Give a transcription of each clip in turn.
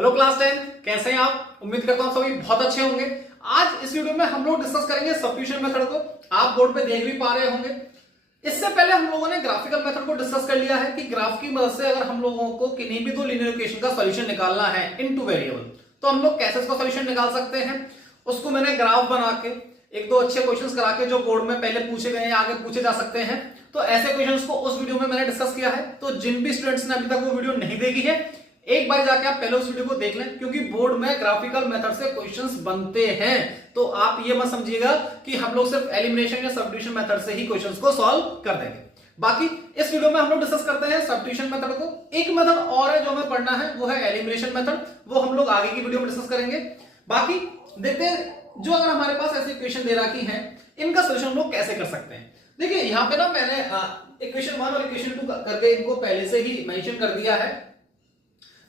Hello class 10, कैसे हैं आप? उम्मीद करता हूं सभी बहुत अच्छे होंगे। आज इस वीडियो में हम लोग डिस्कस करेंगे सब्स्टिट्यूशन मेथड को। आप बोर्ड पे देख भी पा रहे होंगे। इससे पहले हम लोगों ने ग्राफिकल मेथड को डिस्कस कर लिया है कि ग्राफ की मदद से अगर हम लोगों को किन्हीं भी दो लीनियर इक्वेशन का सॉल्यूशन निकालना है इनटू वेरिएबल, तो हम लोग कैसे इसका सॉल्यूशन निकाल सकते हैं। उसको मैंने ग्राफ बना के एक दो अच्छे क्वेश्चंस करा के जो बोर्ड में पहले पूछे गए हैं आगे पूछे जा सकते हैं, तो ऐसे क्वेश्चंस को उस वीडियो में मैंने डिस्कस किया है। तो जिन भी स्टूडेंट्स ने अभी तक वो वीडियो नहीं देखी है, एक बार जाके आप पहले उस वीडियो को देख लें, क्योंकि बोर्ड में ग्राफिकल मेथड से क्वेश्चंस बनते हैं। तो आप ये मत समझिएगा कि हम लोग सिर्फ एलिमिनेशन या सब्स्टिट्यूशन मेथड से ही क्वेश्चंस को सॉल्व कर देंगे। बाकी इस वीडियो में हम लोग डिस्कस करते हैं सब्स्टिट्यूशन मेथड को। एक मेथड और है जो हमें पढ़ना है, वो है एलिमिनेशन मेथड। वो हम लोग आगे की वीडियो में डिस्कस करेंगे। बाकी देखते हैं, जो अगर हमारे पास ऐसी इक्वेशन दे रखी है, इनका सोल्यूशन हम लोग कैसे कर सकते हैं। देखिए यहाँ पे ना मैंने इक्वेशन 1 और इक्वेशन 2 करके इनको पहले से ही मेंशन कर दिया है।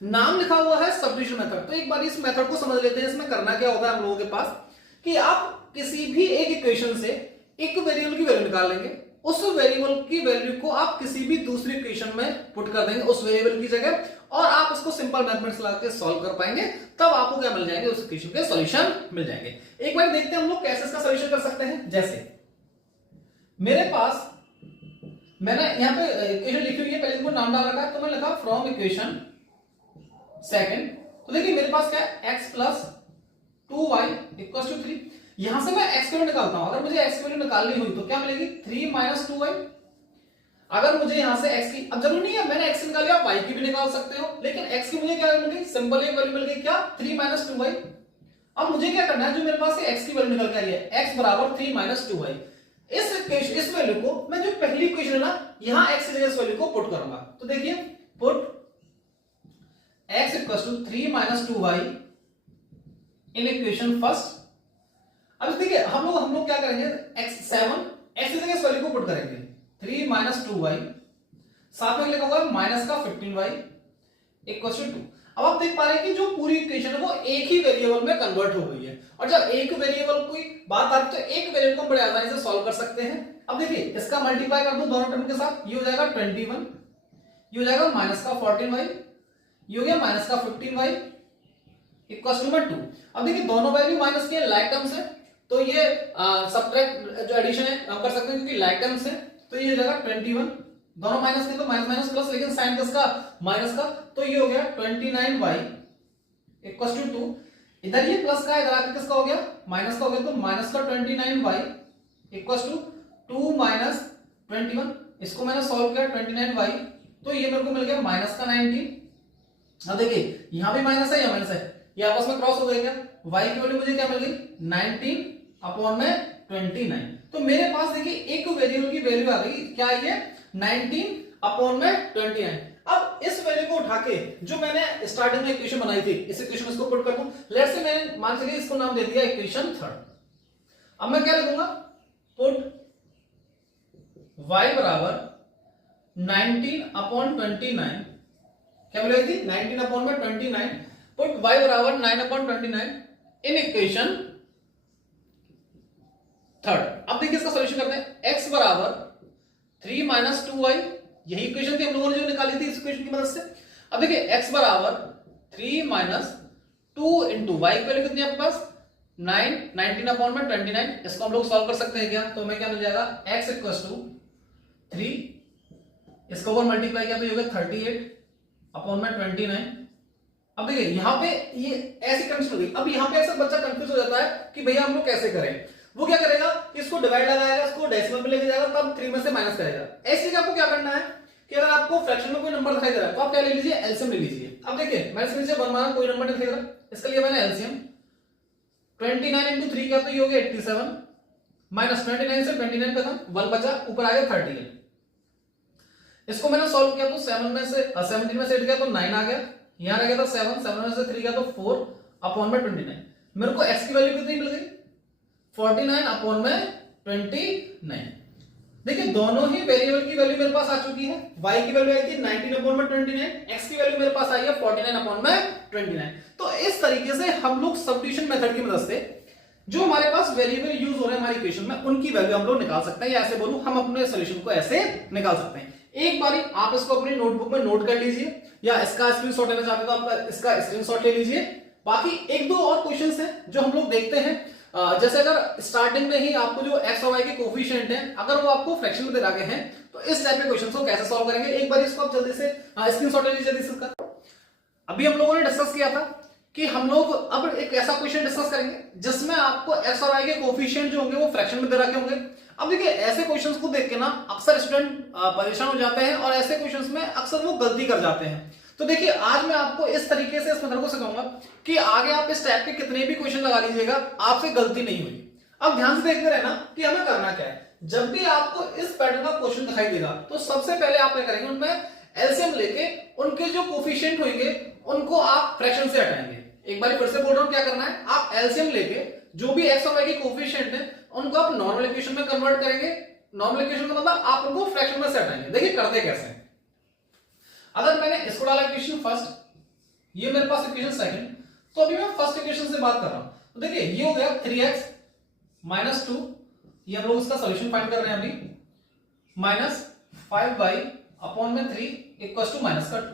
नाम लिखा हुआ है सब्स्टिट्यूशन मेथड। तो एक बार इस मेथड को समझ लेते हैं। इसमें करना क्या होता है हम लोगों के पास कि आप किसी भी एक इक्वेशन से एक वेरिएबल की वैल्यू निकाल लेंगे, उस वेरिएबल की वैल्यू को आप किसी भी दूसरी इक्वेशन में पुट कर देंगे उस वेरिएबल की जगह, और आप उसको सिंपल मैथमेटिक्स लगा के सॉल्व कर पाएंगे। तब आपको क्या मिल जाएंगे, उस इक्वेशन के सॉल्यूशन मिल जाएंगे। एक बार देखते हैं हम लोग कैसे इसका सॉल्यूशन कर सकते हैं। जैसे मेरे पास मैंने यहाँ पे इक्वेशन लिखी हुई है, पहले इनको नाम डाल रखा है, तो मैंने लिखा फ्रॉम इक्वेशन सेकंड। तो देखिए मेरे पास क्या है, x plus 2y equal to 3। यहां से मैं x की वैल्यू निकालता हूं। अगर मुझे x की वैल्यू निकालनी हुई तो क्या मिलेगी, 3 माइनस 2y। अगर मुझे यहां से x की, अब जरूरी नहीं है मैंने x निकाली, आप y की भी निकाल सकते हो, लेकिन x की मुझे क्या मिल गई, सिंपल एक वैल्यू मिल गई, क्या, 3 माइनस 2y। अब मुझे क्या करना है, जो मेरे पास x की वैल्यू निकल के आई है, x बराबर 3 माइनस 2y। इस वैल्यू को मैं जो पहली इक्वेशन है ना, यहां x की जगह इस वैल्यू को पुट करूंगा। तो देखिए put x equal to 3 minus 2y in equation first. अब देखिए हम लोग क्या करेंगे, x7 x की जगह इस वैल्यू को पुट करेंगे, 3 माइनस 2y, साथ में लिखा हुआ है माइनस का 15y इक्वल टू 2। अब आप देख पा रहे हैं कि जो पूरी इक्वेशन है वो एक ही वेरिएबल में कन्वर्ट हो गई है। और जब एक वेरिएबल की बात आती है तो एक वेरिएबल को बड़े आसानी से सॉल्व कर सकते हैं। अब देखिए इसका मल्टीप्लाई कर दूं दोनों टर्म के साथ, ये हो जाएगा 21, ये हो जाएगा माइनस का 14y, ये हो गया माइनस का 15y इक्वल टू 2। अब देखिए दोनों वैल्यू माइनस के लाइक टर्म्स है, तो ये सबट्रैक्ट जो एडिशन है हम कर सकते हैं क्योंकि लाइक टर्म्स है। तो ये हो जाएगा 21, दोनों माइनस के तो माइनस माइनस प्लस, लेकिन साइन किसका, माइनस का, तो ये हो गया 29y इक्वल टू 2। इधर ये प्लस का है, इधर आके किसका हो गया, माइनस का हो गया, तो माइनस का 29y इक्वल टू 2 माइनस 21। इसको मैंने सॉल्व किया 29y, तो ये मेरे को मिल गया माइनस का 19। अब देखिए यहां भी माइनस है, या माइनस है, ये आपस में क्रॉस हो गएगा। y की वैल्यू मुझे क्या मिल गई, 19 अपॉन में 29। तो मेरे पास देखिए एक वेरिएबल की वैल्यू आ गई, क्या ये 19 अपॉन में 29। अब इस वैल्यू को उठा के जो मैंने स्टार्टिंग में इक्वेशन बनाई थी, इस इक्वेशन इसको पुट कर दूं। लेट्स से मैंने मान चलिए इसको नाम दे दिया इक्वेशन 3। अब मैं क्या लिखूंगा, पुट y बराबर 19 अपॉन 29, क्या मिलेगी, 19 अपॉन में 29, पुट y बराबर 9 अपॉन 29 इन इक्वेशन 3। अब देखिए इसका सॉल्यूशन करते हैं। x बराबर 3 माइनस 2y, यही इक्वेशन थी हम लोगों ने जो निकाली थी इस इक्वेशन की मदद से। अब देखिए x बराबर 3 माइनस 2 इंटू y की वैल्यू कितनी है आपके पास, 9, 19 अपॉन में 29। इसको हम लोग सॉल्व कर सकते हैं क्या, तो हमें क्या मिल जाएगा, x इक्वल टू 3, इसको ऊपर मल्टीप्लाई किया तो ये हो गया 38 अपॉन में 29। अब देखिए यहाँ पे ये ऐसी कंडीशन हो गई। अब यहाँ पे अक्सर बच्चा कंफ्यूज हो जाता है कि भैया हम लोग कैसे करें। वो क्या करेगा, इसको डिवाइड लगाएगा, इसको डेसिमल में लेके जाएगा, तब 3 में से माइनस करेगा। ऐसे ही आपको क्या करना है कि अगर आपको फ्रैक्शन में कोई नंबर दिखाई दे रहा है तो आप क्या ले लीजिए, एलसीएम ले लीजिए। अब देखिए मैंने इसके नीचे 1 माना, कोई नंबर नहीं दिखेगा, इसके लिए मैंने एलसीएम 29 इंटू 3 किया तो ये हो गया 87, माइनस 29 से 29 खत्म, 1 बचा, ऊपर आ गया 38। इसको मैंने सॉल्व किया तो 17 में से 8 गया तो 9 आ गया, यहां रह गया था 7 में से 3 गया तो 4 अपॉन में 29। मेरे को x की वैल्यू कितनी मिल गई, 49 अपॉन में 29। देखिए दोनों ही वेरिएबल की वैल्यू मेरे पास आ चुकी है। y की वैल्यू आई थी 19 अपॉन में 29, x की वैल्यू मेरे पास आई है 49 अपॉन में 29। तो इस तरीके से हम लोग सब्स्टिट्यूशन मेथड की मदद से जो हमारे पास वेरिएबल यूज हो रहे हैं हमारी इक्वेशन में, उनकी वैल्यू हम लोग निकाल सकते हैं, या ऐसे बोलूं हम अपने सॉल्यूशन को ऐसे निकाल सकते हैं। एक बारी आप इसको अपनी नोटबुक में नोट कर लीजिए। या इसका स्क्रीनशॉट लेना चाहते हो तो आप इसका स्क्रीनशॉट ले लीजिए। बाकी एक दो और क्वेश्चंस हैं जो हम लोग देखते हैं, जैसे अगर स्टार्टिंग में ही आपको जो एक्स और वाई के कोफिशिएंट हैं अगर वो आपको फ्रैक्शन में दे रखे हैं तो इस टाइप के क्वेश्चंस को कैसे सॉल्व करेंगे, एक बार इसको आप जल्दी से स्क्रीनशॉट ले लीजिए जल्दी से इसका। अभी हम लोगों ने डिस्कस किया था कि हम लोग अब एक ऐसा क्वेश्चन डिस्कस करेंगे जिसमें आपको एक्स और वाई के कोफिशिएंट जो होंगे वो फ्रैक्शन में दे रखे होंगे। अब देखिए ऐसे क्वेश्चंस को देख के ना अक्सर स्टूडेंट परेशान हो जाते हैं और ऐसे क्वेश्चंस में अक्सर वो गलती कर जाते हैं। तो देखिए आज मैं आपको इस तरीके से इस मेथड को सिखाऊंगा कि आगे आप इस टाइप के कितने भी क्वेश्चन लगा लीजिएगा आपसे गलती नहीं हुई। अब ध्यान से देखते रहना कि हमें करना क्या है। जब भी आपको इस पैटर्न का क्वेश्चन दिखाई देगा तो सबसे पहले आप क्या करेंगे, उनमें एलसीएम लेके उनके जो कोफिशिएंट होंगे उनको आप फ्रैक्शन से हटाएंगे। एक बार फिर से बोल रहा हूं क्या करना है, आप एलसीएम लेके जो भी एक्स और वाई के कोफिशिएंट है उनको आप नॉर्मल इक्वेशन में कन्वर्ट करेंगे। नॉर्मल इक्वेशन का मतलब आप उनको फ्रैक्शन में से हटाएंगे। देखिए करते कैसे हैं। अगर मैंने इसको डाला इक्वेशन फर्स्ट, ये मेरे पास इक्वेशन सेकंड, तो अभी मैं फर्स्ट इक्वेशन से बात कर रहा हूं। तो देखिए ये हो गया 3x माइनस 2, ये हम लोग इसका सॉल्यूशन फाइंड कर रहे हैं अभी, माइनस 5y अपॉन में 3 इक्वल्स टू माइनस का 2।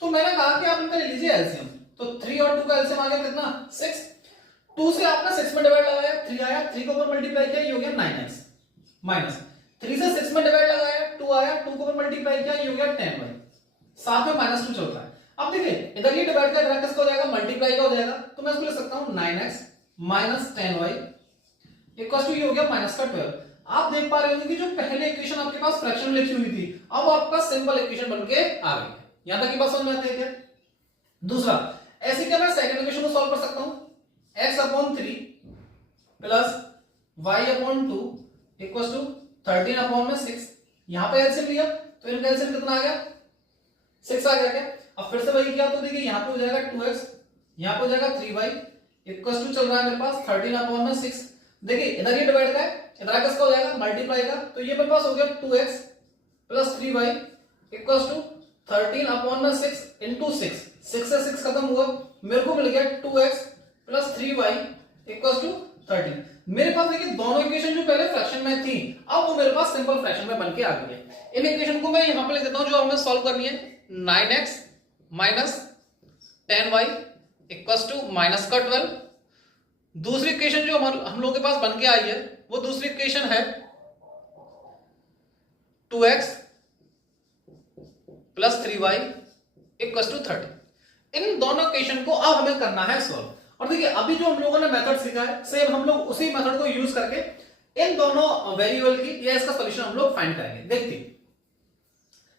तो मैंने कहा कि आप इनका ले लीजिए एलसीएम, तो 3 और 2 का एलसीएम आ गया कितना 6। 2 से आपने 6 में डिवाइड लगाया 3 आया, 3 को ऊपर मल्टीप्लाई किया ये हो गया 9x, माइनस 3 से 6 में डिवाइड लगाया 2 आया, 2 को ऊपर मल्टीप्लाई किया ये हो गया 10y, साथ में माइनस 2 चलता है। अब देखिए इधर ये डिवाइड का इधर किसका हो जाएगा, मल्टीप्लाई का हो जाएगा, तो मैं इसको लिख सकता हूं 9x minus 10y equals to ये हो गया माइनस का 12। आप देख पा रहे होंगे कि जो पहले इक्वेशन आपके पास फ्रैक्शन लिखी हुई थी अब आपका सिंपल इक्वेशन बनके आ गई है। यहां तक की बात समझ में आती है क्या? दूसरा, ऐसे क्या मैं सेकंड इक्वेशन को सॉल्व कर सकता हूं, x upon 3 plus y upon 2 equals to 13 upon में 6। यहां पे एलसीएम लिया तो इनका एलसीएम कितना आ गया 6 आ गया क्या। अब फिर से वही किया तो देखिए यहां पे हो जाएगा 2x, यहां पे हो जाएगा 3y इक्वल्स टू चल रहा है मेरे पास 13 अपॉन में 6। देखिए इधर ये डिवाइड का है, इधर किसका हो जाएगा मल्टीप्लाई का, तो ये मेरे पास हो गया 2x plus 3y equals to 13 upon में 6 इंटू 6, 6 से 6 खत्म हुआ, मेरे को मिल गया 2x plus 3y equals to 13। मेरे पास देखिए दोनों इक्वेशन जो पहले फ्रैक्शन में थी अब वो मेरे पास सिंपल फ्रैक्शन में बनके आ गई है। इन इक्वेशन को मैं यहां पे लिख देता हूं जो हमें सॉल्व करनी है, 9x minus 10y equals to minus का 12। दूसरी इक्वेशन जो हम लोगों के पास बनके आई है वो दूसरी इक्वेशन है 2x plus 3y equals to 30। इन दोनों इक्वेशन को अब हमें करना है सॉल्व। और देखिए अभी जो हम लोगों ने मेथड सीखा है सेम हम लोग उसी मेथड को यूज करके इन दोनों वेरिएबल की या इसका सॉल्यूशन हम लोग फाइंड करेंगे। देखिए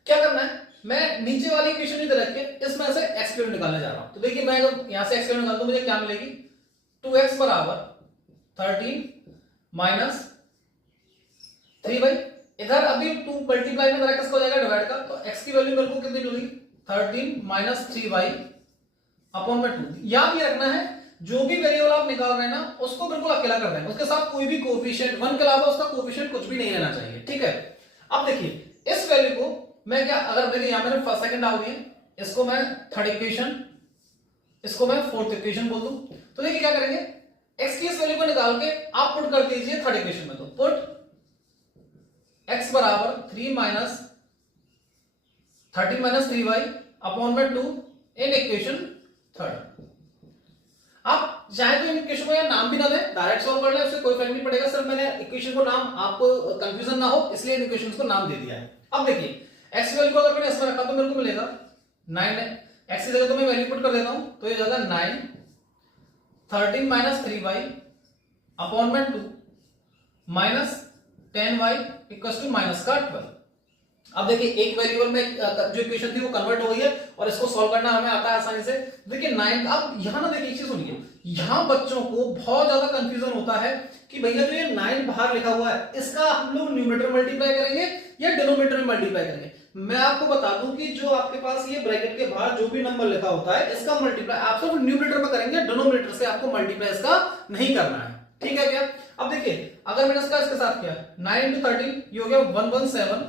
क्या करना है, मैं नीचे वाली इक्वेशन इधर रख के इसमें से x की वैल्यू निकालने जा रहा हूं। तो देखिए मैं अगर यहां से x की वैल्यू निकालता हूं मुझे क्या मिलेगी, 2x बराबर 13 माइनस 3y, इधर अभी 2 मल्टीप्लाई में जरा किसका हो जाएगा डिवाइड का, तो x की वैल्यू मेरे को कितनी मिलेगी 13 माइनस 3y अपॉन में 2। याद ये रखना है जो भी वेरिएबल आप निकाल रहे हैं ना उसको बिल्कुल अकेला कर देना, उसके साथ कोई भी कोएफिशिएंट 1 के अलावा उसका कोएफिशिएंट कुछ भी नहीं रहना चाहिए, ठीक है। अब देखिए इस वैल्यू को मैं क्या, अगर देखिए यहां मैंने फर्स्ट सेकंड डाल दिए, इसको मैं थर्ड इक्वेशन, इसको मैं फोर्थ इक्वेशन बोल दूं, तो देखिए क्या करेंगे x की इस वैल्यू को निकाल के आप पुट कर दीजिए थर्ड इक्वेशन में, तो पुट x बराबर 3 माइनस 13 माइनस 3y अपॉन में 2 इन इक्वेशन थर्ड। आप चाहे तो इन इक्वेशन को या नाम भी ना दें, डायरेक्ट सॉल्व कर लें, उससे कोई फर्क नहीं पड़ेगा, सिर्फ मैंने इक्वेशन को नाम, आपको कंफ्यूजन ना हो इसलिए इन इक्वेशंस को नाम दे दिया है। अब देखिए x वैल्यू को अगर मैंने इसमें रखा तो मेरे को मिलेगा 9, x की जगह तो मैं वैल्यू पुट कर देता हूं तो ये जाएगा 9 13 माइनस 3y अपॉन में 2 minus 10y equals to minus का 12। अब देखिए एक वेरिएबल में जो इक्वेशन थी वो कन्वर्ट हो गई है और इसको सॉल्व करना हमें आता है आसानी से। देखिए 9, अब यहां ना देखिए एक चीज सुनिए, यहां बच्चों को बहुत ज्यादा कंफ्यूजन होता है कि भैया जो ये 9 बाहर लिखा हुआ है इसका हम लोग न्यूमरेटर मल्टीप्लाई करेंगे या डिनोमिनेटर में मल्टीप्लाई करेंगे। मैं आपको बता दूं कि जो आपके पास ये ब्रैकेट के बाहर जो भी नंबर लिखा होता है इसका मल्टीप्लाई आप सिर्फ न्यूमरेटर में करेंगे, डिनोमिनेटर से आपको मल्टीप्लाई इसका नहीं करना है, ठीक है क्या। अब देखिए अगर मैंने इसका इसके साथ किया 9 into 13 ये हो गया 117,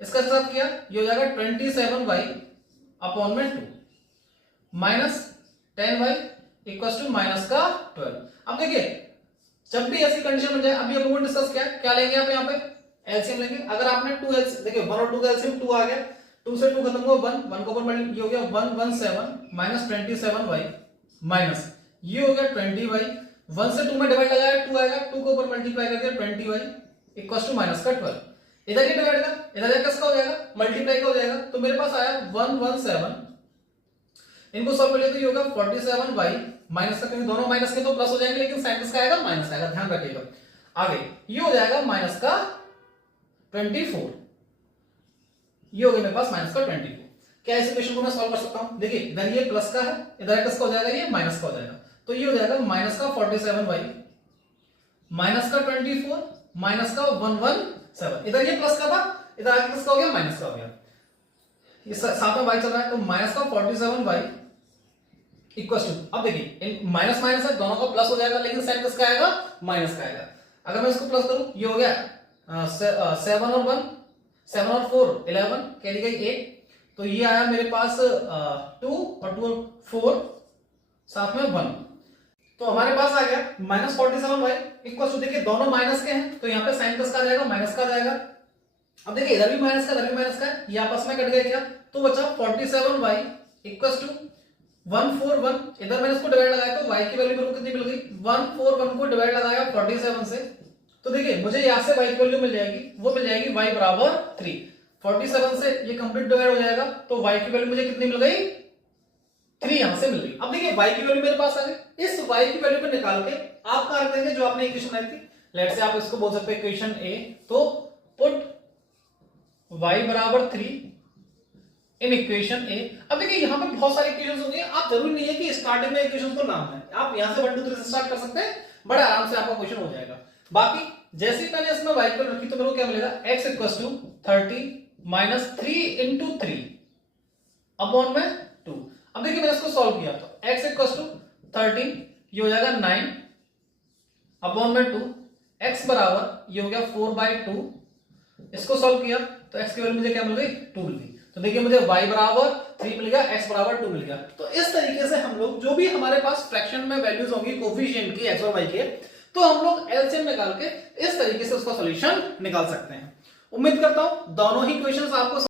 इसका साथ किया ये हो जाएगा 27y अपॉन में 2 minus 10y equals to minus का 12। अब देखिए जब भी ऐसी कंडीशन बन जाए, अभी हम लोगों ने डिस्कस किया क्या लेंगे आप यहाँ पे एलसीएम लेंगे। अगर आपने 2 एलसीएम देखिए 1 और 2 का एलसीएम 2 आ गया, 2 से 2 खत्म हुआ 1, 1 को ऊपर मल्टीप्लाई, ये हो गया 117 माइनस 27y माइनस ये हो गया 20y, 1 से 2 में डिवाइड लगाया 2 आएगा, 2 को ऊपर मल्टीप्लाई कर दिया 20y इक्वल टू माइनस का 12। इधर ये डिवाइड का, इधर ये किसका हो जाएगा, मल्टीप्लाई का हो जाएगा। तो मेरे पास आया 117, इनको सॉल्व कर लिया तो ये होगा 47y माइनस का, क्योंकि दोनों माइनस के तो प्लस हो जाएंगे, लेकिन साइन किसका आएगा, माइनस का आएगा, ध्यान रखिएगा। आगे ये हो जाएगा माइनस का 24, ये हो गया मेरे पास माइनस का 24। क्या इस इक्वेशन को मैं सॉल्व कर सकता हूं? देखिए इधर ये प्लस का है, इधर किसका हो जाएगा, ये माइनस का हो जाएगा। तो ये हो जाएगा माइनस का 47y माइनस का 24 माइनस का 117, इधर ये प्लस का था, इधर आगे किसका हो गया, माइनस का हो गया। ये साथ में y चल रहा है, तो माइनस का 47y इक्वल टू, अब देखिए माइनस माइनस है, दोनों का प्लस हो जाएगा, लेकिन साइन किसका आएगा, माइनस का आएगा। अगर मैं इसको प्लस करूं, ये हो गया 7 और 1, 7 और 4 11, कैरी गई 8, तो ये आया मेरे पास 2 और 2 और 4 साथ में 1, तो हमारे पास आ गया माइनस 47y इक्वल टू, देखिए दोनों माइनस के हैं, तो यहाँ पे साइन किसका आ जाएगा, माइनस का आ जाएगा। अब देखिए इधर भी माइनस का, इधर भी माइनस का है, ये आपस में कट गए क्या, तो बचा 47y इक्वल टू 141, इधर मैंने इसको डिवाइड लगाया तो y की वैल्यू मेरे को कितनी मिल गई, 141 को डिवाइड लगाया 47 से, तो देखिए मुझे यहां से y की वैल्यू मिल जाएगी, वो मिल जाएगी y बराबर 3। 47 से ये कंप्लीट डिवाइड हो जाएगा, तो y की वैल्यू मुझे कितनी मिल गई, 3 यहां से मिल गई। अब देखिए y की वैल्यू मेरे पास आ गई, इस y की वैल्यू को निकाल के आप कहां रख देंगे, जो आपने इक्वेशन आई थी, लेट्स से आप इसको बोल सकते हैं इक्वेशन a, तो पुट y बराबर 3 इन इक्वेशन ए। अब देखिए यहां पे बहुत सारी इक्वेशंस होंगी, आप जरूरी नहीं है कि स्टार्टिंग में इक्वेशंस को नाम है, आप यहां से 1 2 3 से स्टार्ट कर सकते हैं, बड़े आराम से आपका क्वेश्चन हो जाएगा। बाकी जैसे ही मैंने इसमें y को रखी तो मेरे को क्या मिलेगा, x equal to 30 minus 3 into 3 upon में 2। अब देखिए मैंने इसको सॉल्व किया तो x इक्वल टू 30, ये हो जाएगा 9 अपॉन में 2, x बराबर ये हो गया 4/2, इसको सॉल्व किया तो x की वैल्यू मुझे क्या मिल गई, 2 मिल गई। तो देखिए मुझे y बराबर 3 मिल गया, x बराबर 2 मिल गया। तो इस तरीके से हम लोग जो भी हमारे पास फ्रैक्शन में वैल्यूज होंगी कोफिशिएंट की x और y के, तो हम लोग एलसीएम निकाल के इस तरीके से उसका सॉल्यूशन निकाल सकते हैं। उम्मीद करता हूं दोनों ही क्वेश्चंस आपको